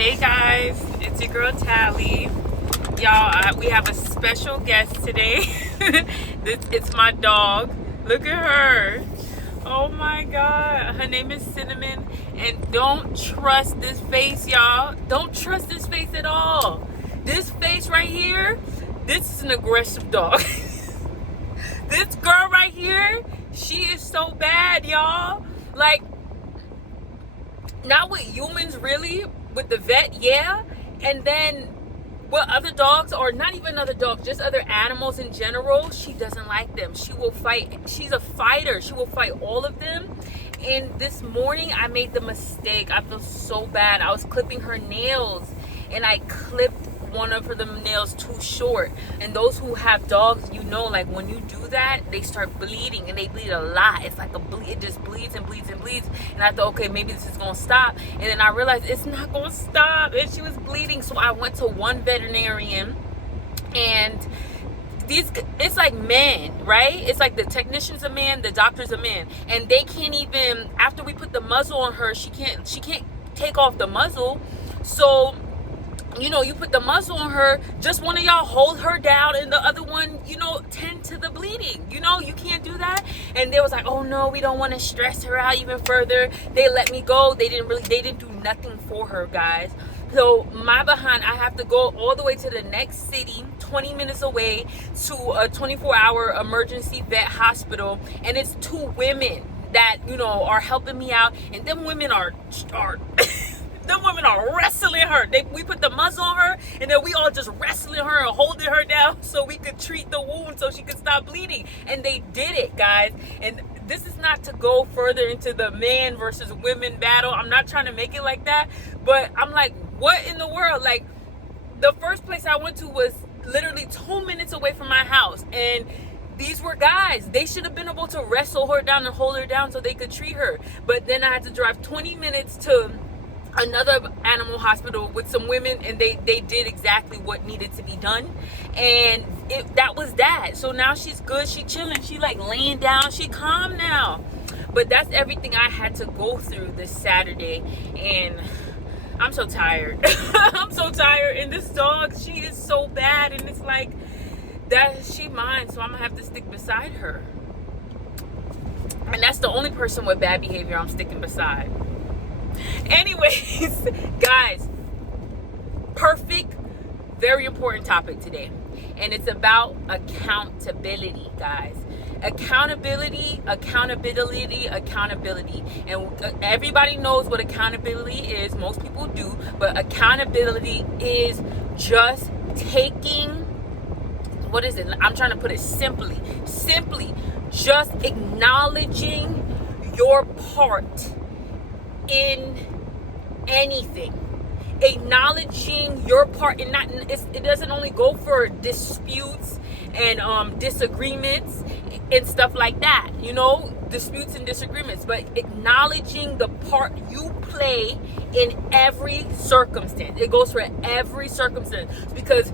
Hey guys, it's your girl Tally. Y'all, we have a special guest today. It's my dog. Look at her. Oh my god. Her name is Cinnamon. And don't trust this face, y'all. Don't trust this face at all. This face right here, this is an aggressive dog. This girl right here, she is so bad, y'all. Like, not with humans really, with the vet, yeah. And then with other dogs, or not even other dogs, just other animals in general, she doesn't like them. She will fight. She's a fighter. She will fight all of them. And this morning I made the mistake. I feel so bad. I was clipping her nails and I clipped one of the nails too short. And those who have dogs, you know, like when you do that, they start bleeding, and they bleed a lot. It's like it just bleeds and bleeds and bleeds. And I thought, okay, maybe this is gonna stop. And then I realized it's not gonna stop, and she was bleeding. So I went to one veterinarian, and it's like men, right? It's like the technician's a man, the doctor's a man, and they can't even, after we put the muzzle on her, she can't take off the muzzle. So, you know, you put the muzzle on her, just one of y'all hold her down and the other one, you know, tend to the bleeding. You know, you can't do that. And they was like, oh no, we don't want to stress her out even further. They let me go. They didn't do nothing for her, guys. So my behind, I have to go all the way to the next city, 20 minutes away, to a 24-hour emergency vet hospital. And it's two women that, you know, are helping me out. And them women are them women are wrestling her. We put the muzzle on her, and then we all just wrestling her and holding her down so we could treat the wound so she could stop bleeding. And they did it, guys. And this is not to go further into the man versus women battle. I'm not trying to make it like that, but I'm like, what in the world? Like, the first place I went to was literally 2 minutes away from my house, and these were guys. They should have been able to wrestle her down and hold her down so they could treat her. But then I had to drive 20 minutes to another animal hospital with some women, and they did exactly what needed to be done. And that was that. So now she's good. She chilling. She like laying down. She calm now. But that's everything I had to go through this Saturday, and I'm so tired. I'm so tired. And this dog, she is so bad, and it's like that she mine, so I'm gonna have to stick beside her. And that's the only person with bad behavior I'm sticking beside. Anyways, guys, perfect, very important topic today, and it's about accountability, guys. Accountability. And everybody knows what accountability is. Most people do. But accountability is just taking, what is it? I'm trying to put it simply just acknowledging your part in anything. Acknowledging your part in it doesn't only go for disputes and disagreements and stuff like that, you know, disputes and disagreements, but acknowledging the part you play in every circumstance. It goes for every circumstance, because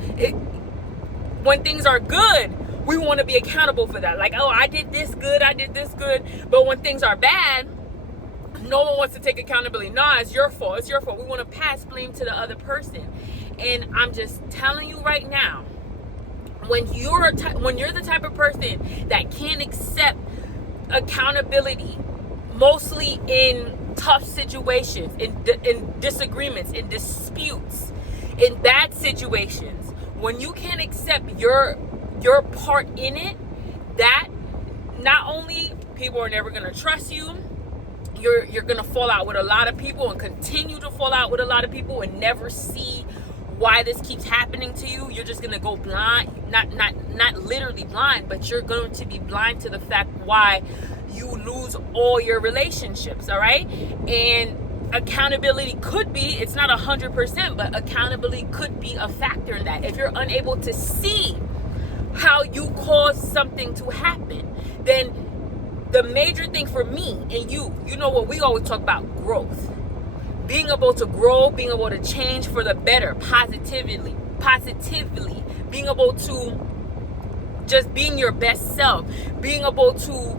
when things are good, we want to be accountable for that. Like, oh, I did this good. But when things are bad, no one wants to take accountability. Nah, it's your fault. We want to pass blame to the other person. And I'm just telling you right now, when you're the type of person that can't accept accountability, mostly in tough situations, in disagreements, in disputes, in bad situations, when you can't accept your part in it, that not only people are never going to trust you, you're gonna fall out with a lot of people and continue to fall out with a lot of people and never see why this keeps happening to you. You're just gonna go blind, not literally blind, but you're going to be blind to the fact why you lose all your relationships. All right. And accountability could be, it's not 100%, but accountability could be a factor in that. If you're unable to see how you caused something to happen, then the major thing for me and you know what we always talk about: growth. Being able to grow, being able to change for the better, positively, being able to just being your best self, being able to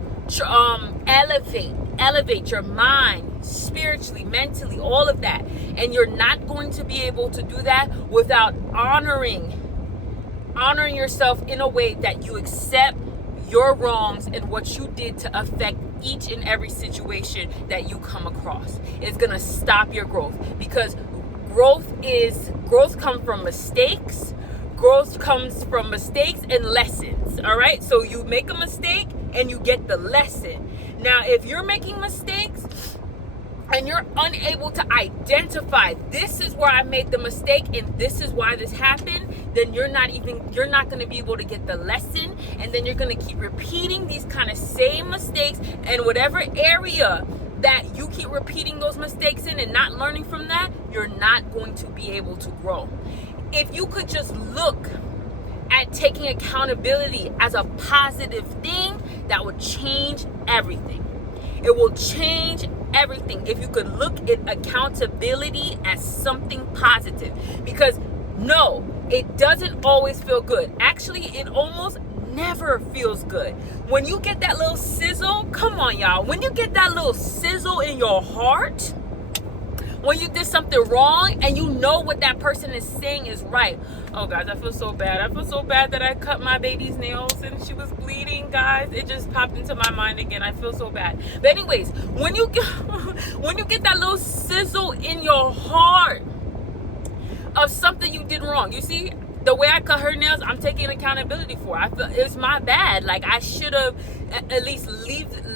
elevate your mind, spiritually, mentally, all of that. And you're not going to be able to do that without honoring yourself in a way that you accept your wrongs and what you did to affect each and every situation that you come across. It's going to stop your growth, because growth comes from mistakes. Growth comes from mistakes and lessons. All right. So you make a mistake and you get the lesson. Now, if you're making mistakes and you're unable to identify, this is where I made the mistake and this is why this happened, then you're not going to be able to get the lesson. And then you're going to keep repeating these kind of same mistakes, and whatever area that you keep repeating those mistakes in and not learning from that, you're not going to be able to grow. If you could just look at taking accountability as a positive thing, that would change everything. It will change everything if you could look at accountability as something positive. Because no, it doesn't always feel good. Actually, it almost never feels good. When you get that little sizzle, come on y'all, when you get that little sizzle in your heart, when you did something wrong and you know what that person is saying is right. Oh guys, I feel so bad. I feel so bad that I cut my baby's nails and she was bleeding, guys. It just popped into my mind again. I feel so bad. But anyways, when you get that little sizzle in your heart of something you did wrong, you see, the way I cut her nails, I'm taking accountability for it. I feel it's my bad. Like, I should have at least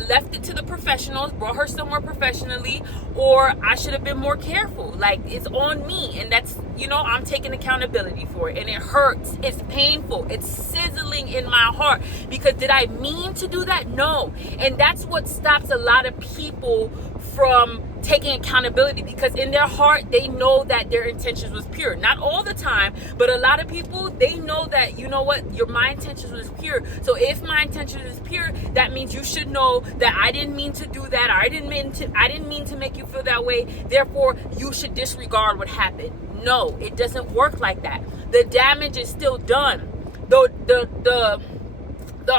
left it to the professionals, brought her somewhere professionally, or I should have been more careful. Like, it's on me, and that's, I'm taking accountability for it, and it hurts. It's painful. It's sizzling in my heart, because did I mean to do that? No. And that's what stops a lot of people from taking accountability, because in their heart they know that their intentions was pure. Not all the time, but a lot of people, they know that, my intentions was pure. So if my intention is pure, that means you should know that I didn't mean to do that, or I didn't mean to make you feel that way, therefore you should disregard what happened. No, it doesn't work like that. The damage is still done. The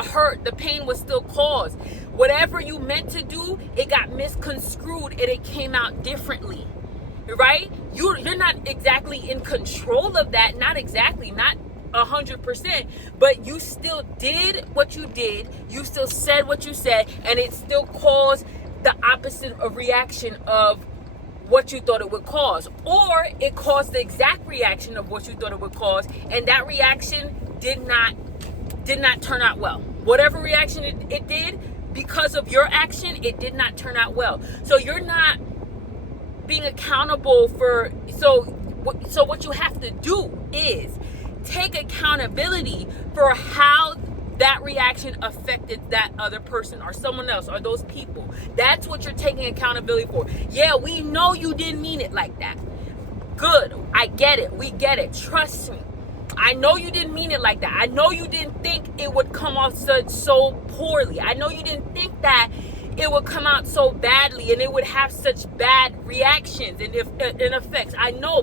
hurt, the pain was still caused. Whatever you meant to do, it got misconstrued and it came out differently, right? You're not exactly in control of that. Not 100%, but you still did what you did. You still said what you said, and it still caused the opposite of reaction of what you thought it would cause, or it caused the exact reaction of what you thought it would cause, and that reaction did not turn out well. Whatever reaction it did, because of your action, it did not turn out well. So you're not being accountable for, so what you have to do is take accountability for how that reaction affected that other person or someone else or those people. That's what you're taking accountability for. Yeah, we know you didn't mean it like that. Good, I get it, we get it, trust me. I know you didn't mean it like that. I know you didn't think it would come off so poorly. I know you didn't think that it would come out so badly and it would have such bad reactions and effects. I know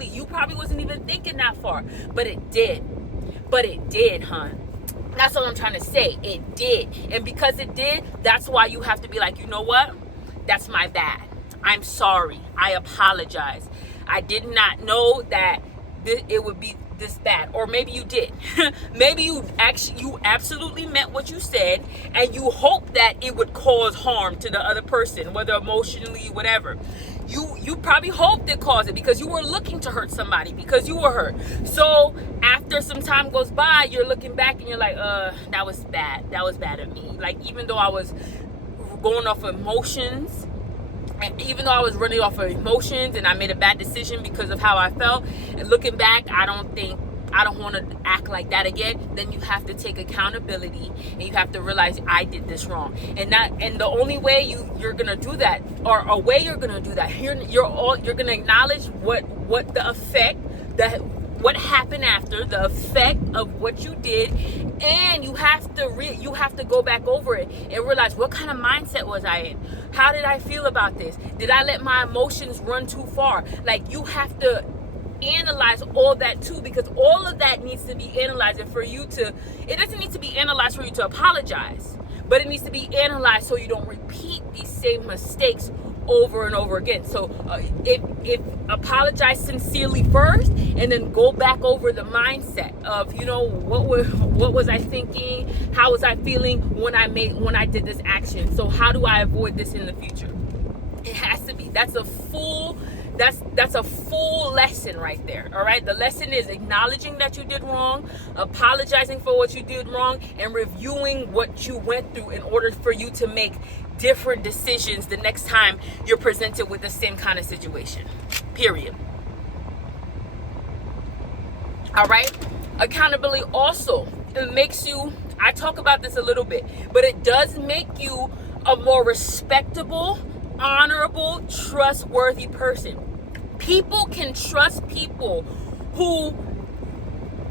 you probably wasn't even thinking that far, but it did. Hon. That's what I'm trying to say. It did. And because it did, that's why you have to be like, you know what? That's my bad. I'm sorry. I apologize. I did not know that it would be this bad. Or maybe you did. Maybe you absolutely meant what you said, and you hope that it would cause harm to the other person, whether emotionally, whatever. You probably hoped it caused it because you were looking to hurt somebody, because you were hurt. So after some time goes by, you're looking back and you're like, that was bad. That was bad of me. Like, even though I was going off of emotions, and even though I was running off of emotions and I made a bad decision because of how I felt, and looking back, I don't want to act like that again. Then you have to take accountability and you have to realize I did this wrong. And the only way you're gonna do that, or a way you're gonna do that, you're gonna acknowledge what the effect, what happened after, the effect of what you did, and you have to go back over it and realize, what kind of mindset was I in? How did I feel about this? Did I let my emotions run too far? Like, you have to analyze all that too, because all of that needs to be analyzed. And it doesn't need to be analyzed for you to apologize, but it needs to be analyzed so you don't repeat these same mistakes over and over again. So if apologize sincerely first, and then go back over the mindset of, what was I thinking, how was I feeling when I did this action, so how do I avoid this in the future. It has to be. That's a full lesson right there. All right. The lesson is acknowledging that you did wrong, apologizing for what you did wrong, and reviewing what you went through in order for you to make different decisions the next time you're presented with the same kind of situation. Period. All right. Accountability also, it makes you, I talk about this a little bit, but it does make you a more respectable, honorable, trustworthy person. People can trust people who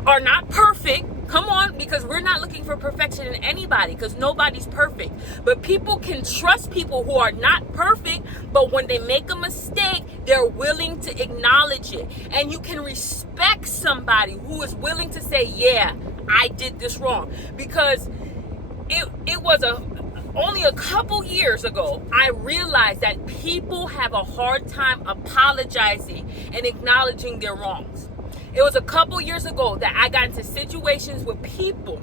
are not perfect. Come on, because we're not looking for perfection in anybody, because nobody's perfect. But people can trust people who are not perfect, but when they make a mistake, they're willing to acknowledge it. And you can respect somebody who is willing to say, yeah, I did this wrong. Because it was only a couple years ago, I realized that people have a hard time apologizing and acknowledging their wrongs. It was a couple years ago that I got into situations with people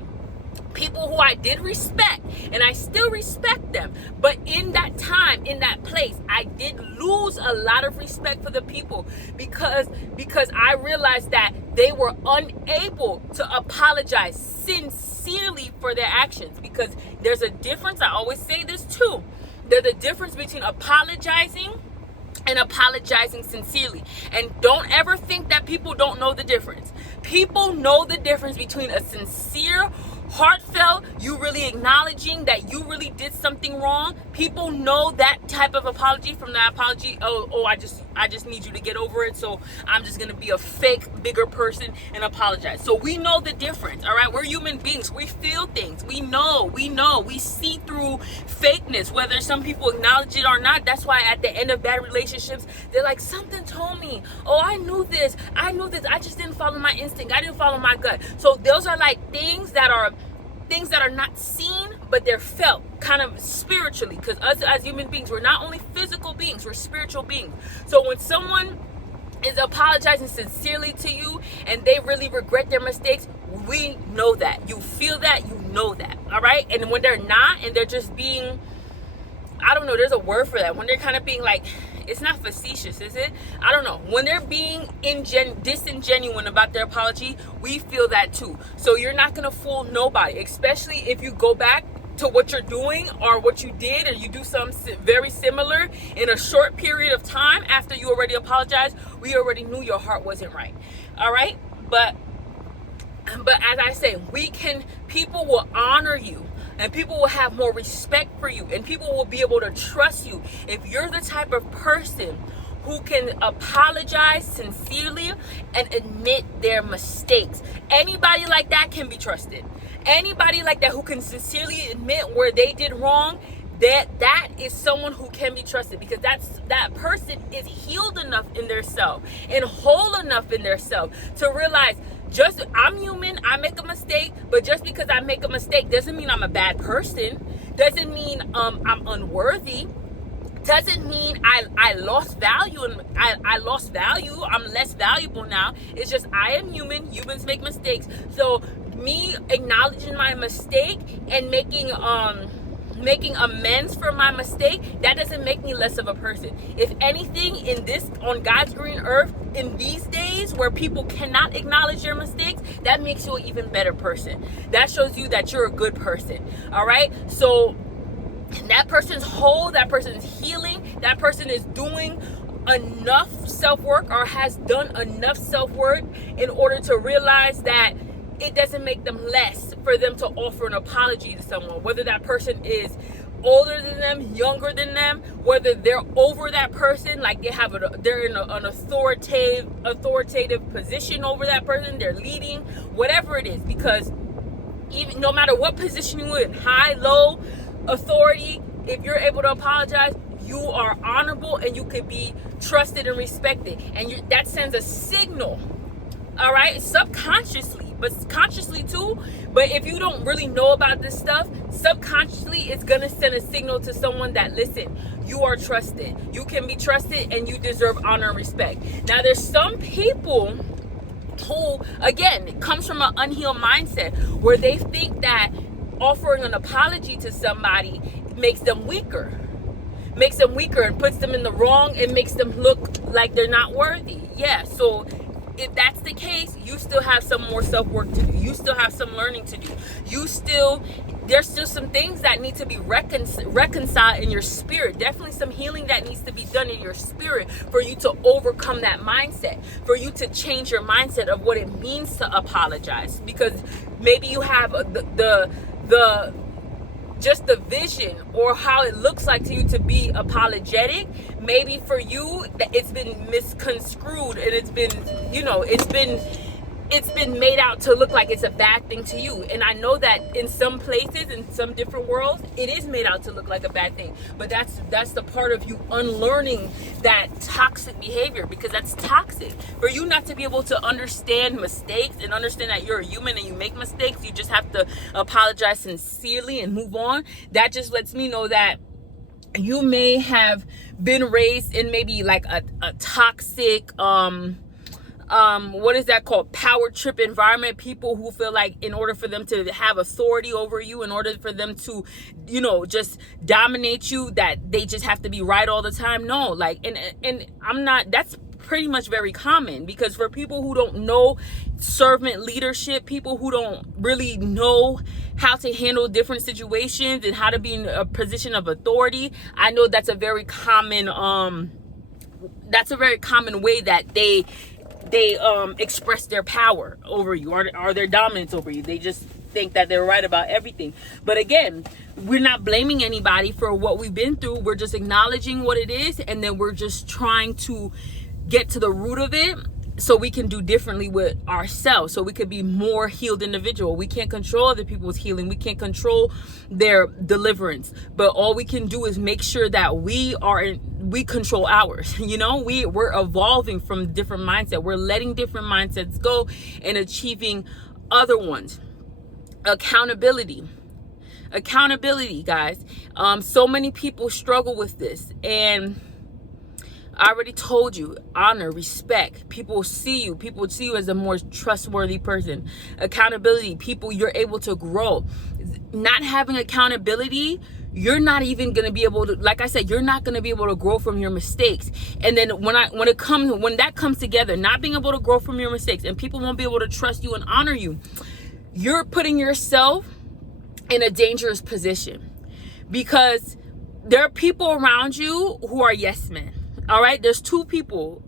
who I did respect, and I still respect them. But in that time, in that place, I did lose a lot of respect for the people because I realized that they were unable to apologize sincerely for their actions. Because there's a difference. I always say this too. There's a difference between apologizing and apologizing sincerely. And don't ever think that people don't know the difference. People know the difference between a sincere, heartfelt, you really acknowledging that you really did something wrong. People know that type of apology from the apology, I just need you to get over it, so I'm just gonna be a fake bigger person and apologize. So we know the difference. All right, we're human beings. We feel things. We know we see through fakeness, whether some people acknowledge it or not. That's why at the end of bad relationships, they're like, something told me, I knew this, I just didn't follow my instinct, I didn't follow my gut. So those are like things that are not seen, but they're felt kind of spiritually, because us as human beings, we're not only physical beings, we're spiritual beings. So when someone is apologizing sincerely to you and they really regret their mistakes, we know that. You feel that, you know that. All right. And when they're not, and they're just being, I don't know, there's a word for that. When they're kind of being like, it's not facetious, is it? I don't know. When they're being disingenuous about their apology, we feel that too. So you're not going to fool nobody, especially if you go back to what you're doing or what you did, or you do something very similar in a short period of time after you already apologized. We already knew your heart wasn't right. All right. But as I say, people will honor you. And people will have more respect for you. And people will be able to trust you if you're the type of person who can apologize sincerely and admit their mistakes. Anybody like that can be trusted. Anybody like that who can sincerely admit where they did wrong, that is someone who can be trusted, because that person is healed enough in their self and whole enough in their self to realize, I'm human, I make a mistake, but just because I make a mistake doesn't mean I'm a bad person, doesn't mean I'm unworthy, doesn't mean I lost value, and I lost value, I'm less valuable now. It's just I am human, humans make mistakes. So me acknowledging my mistake and making amends for my mistake, that doesn't make me less of a person. If anything, on God's green earth, in these days where people cannot acknowledge their mistakes, that makes you an even better person. That shows you that you're a good person. All right. So that person's whole, that person's healing, that person is doing enough self-work, or has done enough self-work in order to realize that it doesn't make them less for them to offer an apology to someone, whether that person is older than them, younger than them, whether they're over that person, like they're in an authoritative position over that person, they're leading, whatever it is. Because even no matter what position you're in, high, low, authority, if you're able to apologize, you are honorable and you can be trusted and respected. And that sends a signal, all right, subconsciously, but consciously too. But if you don't really know about this stuff, subconsciously it's gonna send a signal to someone that, listen, you are trusted, you can be trusted, and you deserve honor and respect. Now there's some people who, again, it comes from an unhealed mindset where they think that offering an apology to somebody makes them weaker and puts them in the wrong and makes them look like they're not worthy. Yeah, so if that's the case, you still have some more self-work to do. You still have some learning to do. There's still some things that need to be reconciled in your spirit. Definitely some healing that needs to be done in your spirit for you to overcome that mindset, for you to change your mindset of what it means to apologize. Because maybe you have just the vision or how it looks like to you to be apologetic. Maybe for you it's been misconstrued and it's been made out to look like it's a bad thing to you. And I know that in some places, in some different worlds, it is made out to look like a bad thing. But that's the part of you unlearning that toxic behavior, because that's toxic. For you not to be able to understand mistakes and understand that you're a human and you make mistakes, you just have to apologize sincerely and move on. That just lets me know that you may have been raised in maybe like a toxic, what is that called? Power trip environment. People who feel like in order for them to have authority over you, in order for them to, just dominate you, that they just have to be right all the time. No, like, and I'm not, that's pretty much very common, because for people who don't know servant leadership, people who don't really know how to handle different situations and how to be in a position of authority, I know that's a very common, way that they express their power over you or their dominance over you. They just think that they're right about everything. But again, we're not blaming anybody for what we've been through. We're just acknowledging what it is, and then we're just trying to get to the root of it so we can do differently with ourselves, so we could be more healed individual. We can't control other people's healing. We can't control their deliverance, but all we can do is make sure that we control ours. We're evolving from different mindset. We're letting different mindsets go and achieving other ones. Accountability, guys. So many people struggle with this, and I already told you, honor, respect. People see you as a more trustworthy person. Accountability, people, you're able to grow. Not having accountability, you're not even going to be able to, like I said, you're not going to be able to grow from your mistakes. And then when that comes together, not being able to grow from your mistakes, and people won't be able to trust you and honor you, you're putting yourself in a dangerous position, because there are people around you who are yes men. All right, there's two people.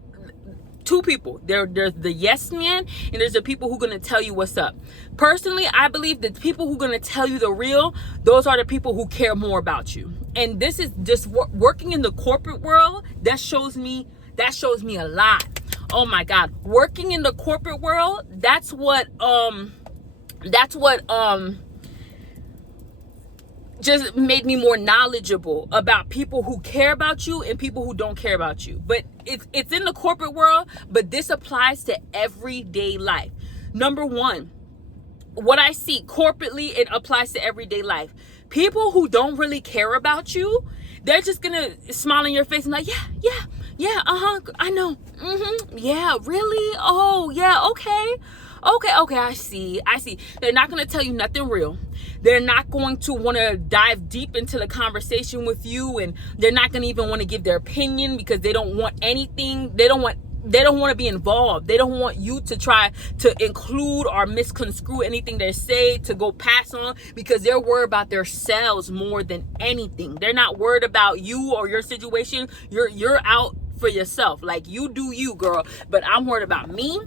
There's the yes man, and there's the people who are going to tell you what's up. Personally, I believe that people who are going to tell you the real, those are the people who care more about you. And this is just working in the corporate world. That shows me a lot. Oh my God, working in the corporate world, that's what just made me more knowledgeable about people who care about you and people who don't care about you. But it's in the corporate world, but this applies to everyday life. Number one, what I see corporately, it applies to everyday life. People who don't really care about you, they're just gonna smile in your face and like, yeah, I know, yeah, really, oh yeah, okay, I see. They're not going to tell you nothing real. They're not going to want to dive deep into the conversation with you, and they're not going to even want to give their opinion, because they don't want anything. They don't want to be involved. They don't want you to try to include or misconstrue anything they say, to go pass on, because they're worried about themselves more than anything. They're not worried about you or your situation. You're out for yourself. Like, you do you, girl. But I'm worried about me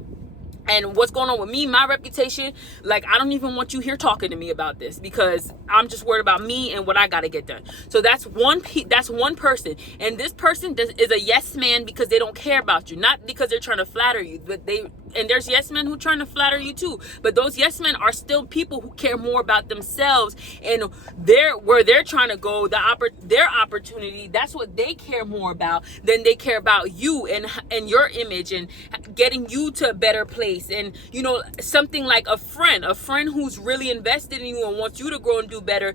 and what's going on with me, my reputation. Like, I don't even want you here talking to me about this, because I'm just worried about me and what I got to get done. So that's one person. And this person is a yes man because they don't care about you, not because they're trying to flatter you, but and there's yes men who are trying to flatter you too. But those yes men are still people who care more about themselves and where they're trying to go, their opportunity. That's what they care more about than they care about you and your image and getting you to a better place face, and you know, something like a friend who's really invested in you and wants you to grow and do better,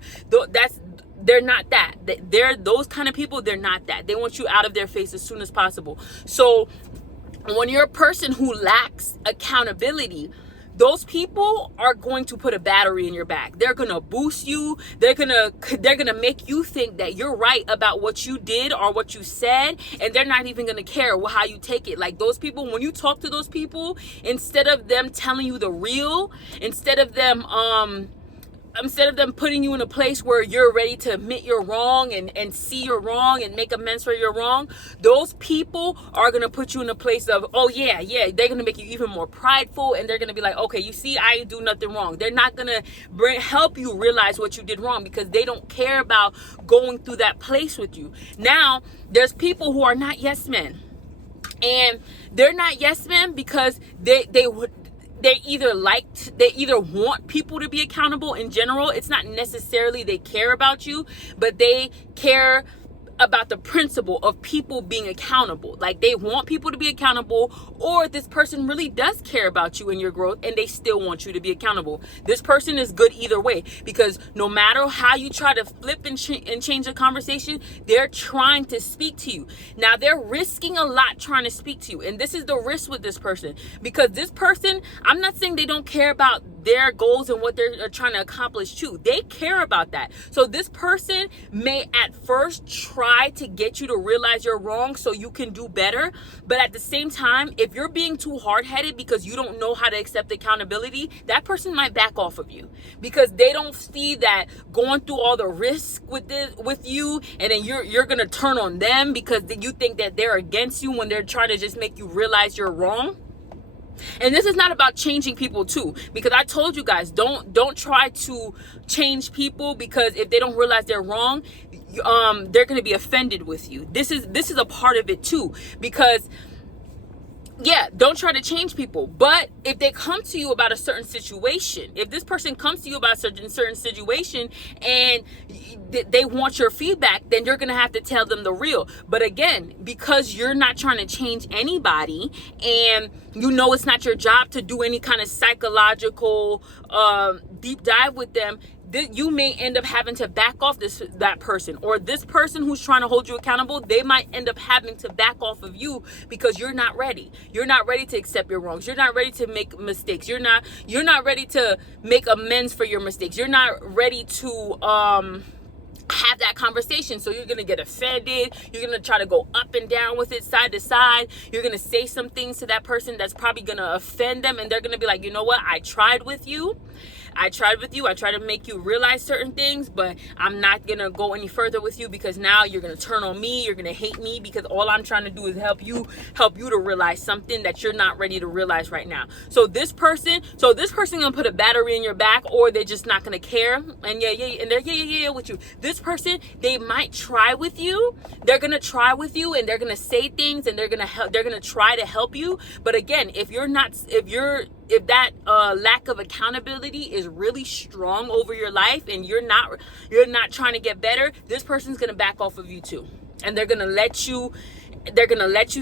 they're not that. They're those kind of people. They're not that. They want you out of their face as soon as possible. So when you're a person who lacks accountability, those people are going to put a battery in your back. They're going to boost you. They're going to make you think that you're right about what you did or what you said, and they're not even going to care how you take it. Like those people, when you talk to those people, instead of them telling you the real, instead of them putting you in a place where you're ready to admit you're wrong and see you're wrong and make amends for your wrong, those people are going to put you in a place of, oh yeah, they're going to make you even more prideful, and they're going to be like, okay, you see, I do nothing wrong. They're not going to help you realize what you did wrong, because they don't care about going through that place with you. Now, there's people who are not yes men, and they're not yes men because they either want people to be accountable in general. It's not necessarily they care about you, but they care about the principle of people being accountable. Like they want people to be accountable, or this person really does care about you and your growth, and they still want you to be accountable. This person is good either way, because no matter how you try to flip and change the conversation, they're trying to speak to you. Now they're risking a lot trying to speak to you, and this is the risk with this person, because this person, I'm not saying they don't care about their goals and what they're trying to accomplish too. They care about that. So this person may at first try to get you to realize you're wrong so you can do better. But at the same time, if you're being too hard-headed because you don't know how to accept accountability, that person might back off of you, because they don't see that going through all the risk with you, and then you're going to turn on them because you think that they're against you when they're trying to just make you realize you're wrong. And this is not about changing people too, because I told you guys, don't try to change people, because if they don't realize they're wrong, they're going to be offended with you. This is a part of it too, because yeah, don't try to change people. But if they come to you about a certain situation, if this person comes to you about a certain situation and they want your feedback, then you're going to have to tell them the real. But again, because you're not trying to change anybody, and you know it's not your job to do any kind of psychological deep dive with them, you may end up having to back off that person, or this person who's trying to hold you accountable, they might end up having to back off of you because you're not ready. You're not ready to accept your wrongs. You're not ready to make mistakes. You're not ready to make amends for your mistakes. You're not ready to have that conversation. So you're going to get offended. You're going to try to go up and down with it, side to side. You're going to say some things to that person that's probably going to offend them, and they're going to be like, you know what? I tried with you. I tried to make you realize certain things, but I'm not going to go any further with you, because now you're going to turn on me. You're going to hate me, because all I'm trying to do is help you to realize something that you're not ready to realize right now. So this person going to put a battery in your back, or they're just not going to care. And and they're with you. This person, they might try with you. They're going to try with you, and they're going to say things, and they're going to try to help you. But again, if that lack of accountability is really strong over your life, and you're not trying to get better, this person's going to back off of you too. And they're going to let you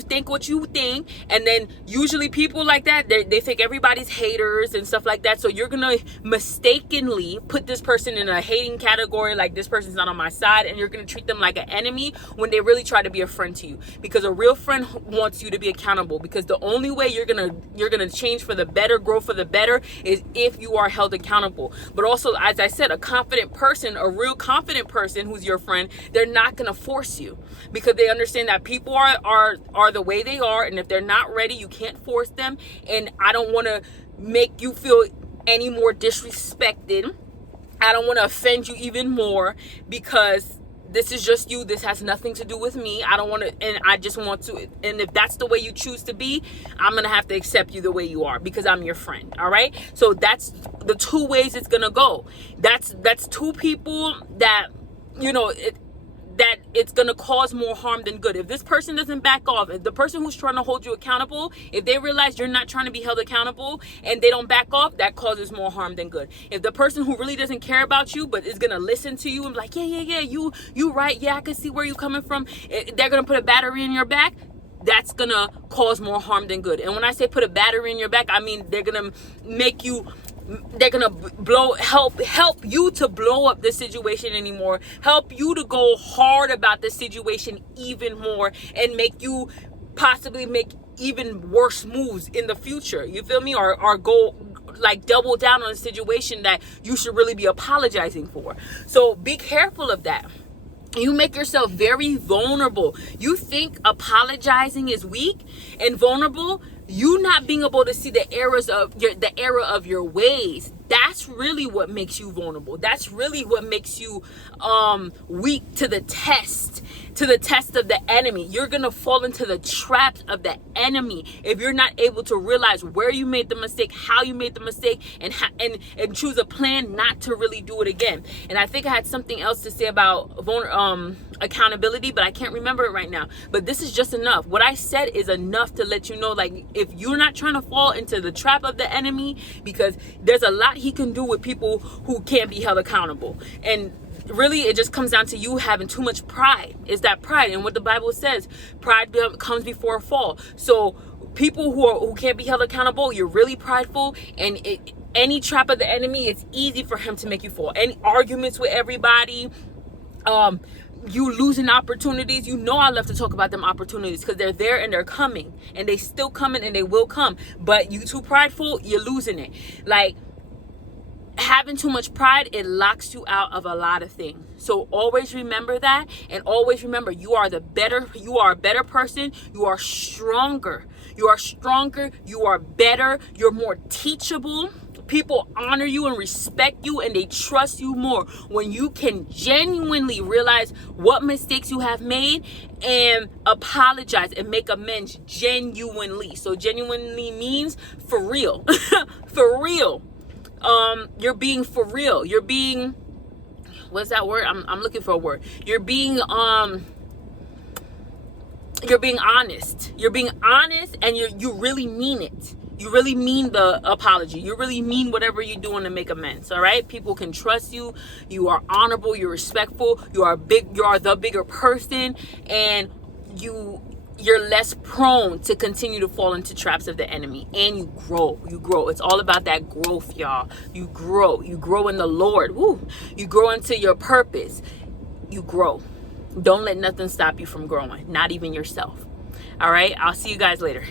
think what you think. And then usually people like that, they think everybody's haters and stuff like that. So you're going to mistakenly put this person in a hating category, like this person's not on my side, and you're going to treat them like an enemy when they really try to be a friend to you. Because a real friend wants you to be accountable, because the only way you're going to change for the better, grow for the better, is if you are held accountable. But also, as I said, a real confident person who's your friend, they're not going to force you, because they understand that people are the way they are, and if they're not ready, you can't force them. And I don't want to make you feel any more disrespected. I don't want to offend you even more, because this is just you. This has nothing to do with me. I don't want to, and I just want to, and if that's the way you choose to be, I'm going to have to accept you the way you are, because I'm your friend. All right. So that's the two ways it's going to go. That's two people that, that it's going to cause more harm than good. If this person doesn't back off, if the person who's trying to hold you accountable, if they realize you're not trying to be held accountable and they don't back off, that causes more harm than good. If the person who really doesn't care about you but is going to listen to you and be like, yeah, you right, yeah, I can see where you're coming from, they're going to put a battery in your back, that's gonna cause more harm than good. And when I say put a battery in your back, I mean they're gonna help you to blow up the situation anymore, help you to go hard about the situation even more, and make you possibly make even worse moves in the future. You feel me? Or go like double down on a situation that you should really be apologizing for. So be careful of that. You make yourself very vulnerable. You think apologizing is weak and vulnerable. You not being able to see the error of your ways. That's really what makes you vulnerable. That's really what makes you weak to the test of the enemy. You're gonna fall into the traps of the enemy if you're not able to realize where you made the mistake, how you made the mistake, and choose a plan not to really do it again. And I think I had something else to say about accountability, but I can't remember it right now. But this is just enough. What I said is enough to let you know, like, if you're not trying to fall into the trap of the enemy, because there's a lot he can do with people who can't be held accountable. And really, it just comes down to you having too much pride. It's that pride. And what the Bible says, pride comes before a fall. So people who can't be held accountable, you're really prideful, and any trap of the enemy, it's easy for him to make you fall. Any arguments with everybody, you losing opportunities. You know I love to talk about them opportunities because they're there and they're coming, and they still coming, and they will come. But you too prideful, you're losing it. Like, having too much pride, it locks you out of a lot of things. So always remember that, and always remember you are a better person. You are stronger. You are better. You're more teachable. People honor you and respect you, and they trust you more when you can genuinely realize what mistakes you have made and apologize and make amends genuinely. So genuinely means for real. For real. You're being for real. You're being, what's that word? I'm looking for a word. You're being honest. You're being honest, and you really mean it. You really mean the apology. You really mean whatever you're doing to make amends. All right. People can trust you. You are honorable. You're respectful. You are the bigger person, and you're less prone to continue to fall into traps of the enemy, and you grow. It's all about that growth, y'all. You grow in the Lord. Woo. You grow into your purpose. You grow. Don't let nothing stop you from growing, not even yourself. All right. I'll see you guys later.